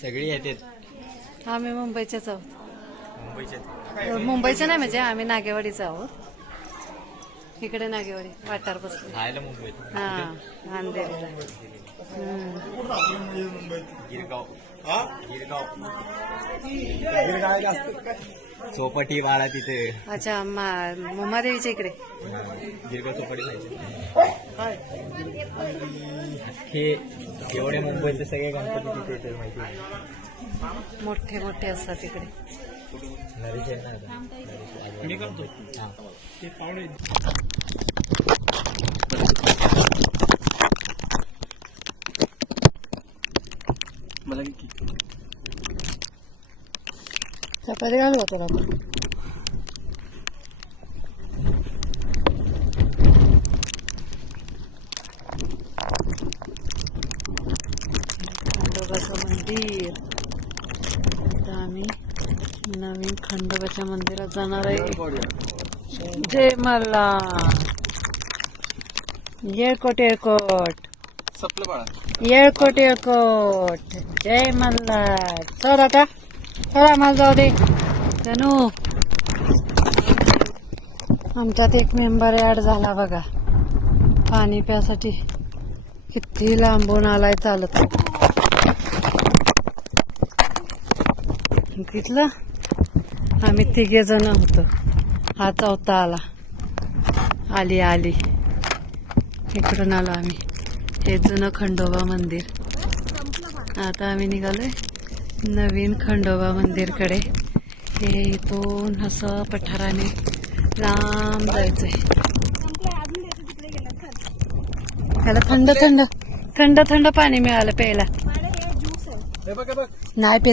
सगळी येतात. आम्ही मुंबईच्याच आहोत. मुंबईच्या मुंबईच्या नाही म्हणजे आम्ही नागेवाडीच आहोत. इकडे नागेवाडी वाटार बसले राहायला मुंबईत. हा अंधेरीला हम्म. गिरगाव. गिरगाव. चौपाटी बाळा तिथे. अच्छा मा- मुंबादेवीच्या इकडे. गिरगाव चौपाटी हे एवढे मुंबईचे सगळे गणपती तिथे माहिती आहे? मोठे मोठे असतात तिकडे. नरेश आहे मी करतो. मला चपाती घालू होतो आपण खंडोबाचं मंदिर. आता आम्ही नवीन खंडोबाच्या मंदिरात जाणार आहे. जय मल्ला येळकोट येळकोट. येळकोट येळकोट. जय मल्ला चल आता. चला मला जाऊ दे. तनू आमच्यात एक मेंबर ऍड झाला बघा. पाणी प्यासाठी किती लांबून आलाय चालत. तिथलं आम्ही तिघे जण होतो. हा चौथा आला. आली आली. इकडून आलो आम्ही. हे जुनं खंडोबा मंदिर. आता आम्ही निघालोय नवीन खंडोबा मंदिरकडे. हे इथून असं पठाराने लांब जायचंय. त्याला थंड थंड थंड थंड पाणी मिळालं प्यायला. नाही पे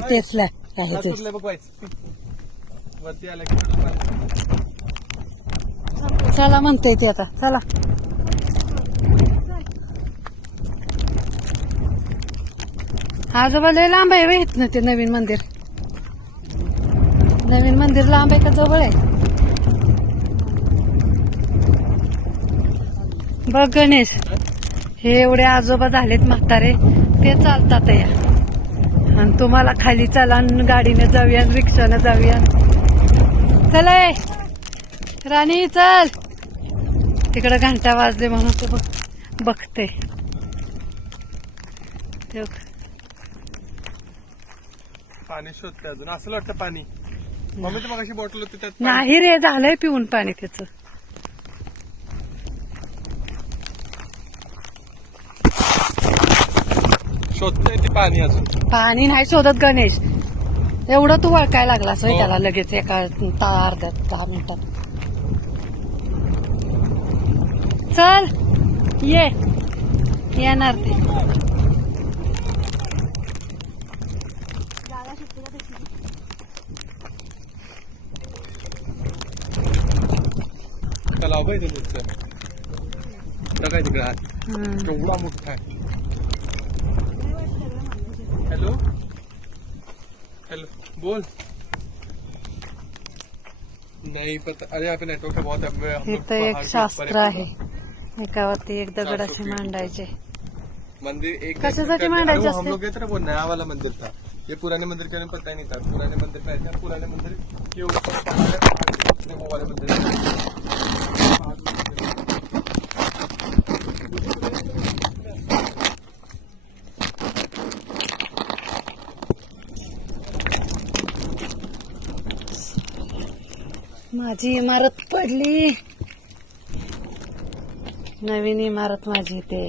तेचला आहे ते तुला बघ व्हायचं वरती आलं की चला म्हणते ते आता. चला. आजोबा लय लांब आहे बे इथनं ते नवीन मंदिर. नवीन मंदिर लांब आहे का जवळ आहे? बघ गणेश हे एवढे आजोबा झालेत म्हातारे ते चालतात या. आणि तुम्हाला खाली चला गाडीने जाऊया रिक्षाने जाऊया चला. राणी चल तिकडं घंटा वाजले म्हणून ते बघ बघते. पाणी शोधते अजून असं वाटतं पाणी मम्मी तर मगाशी बॉटल होती त्यात. नाही रे झालंय पिऊन पाणी त्याच शोधतोय ते पाणी अजून. पाणी नाही शोधत गणेश. एवढं तू वळकाय लागलास होय हो. त्याला लगेच एका ता- अर्ध्या दहा मिनिटात. चल ये. येणार ते. तलाव तुझं काय तिकडे. हम्म. केवढा मोठा आहे. हॅलो हेलो बोल. नहीं पता अरे यहाँ पे नेटवर्क का बहुत हम लोग इथं एक शास्त्र आहे. एकावरती एक दगड असे. मांडायचे. मंदिर एक कशासाठी मांडायचे हम? लोग गए थे ना वो नया वाला मंदिर था. ये पुराने मंदिर के बारे में पता ही नहीं था. पुराने मंदिर में ऐसा पुराने मंदिर के ऊपर पहाड़ है पहाड़ के दूसरे वो वाले मंदिर माझी इमारत पडली. नवीन इमारत माझी ते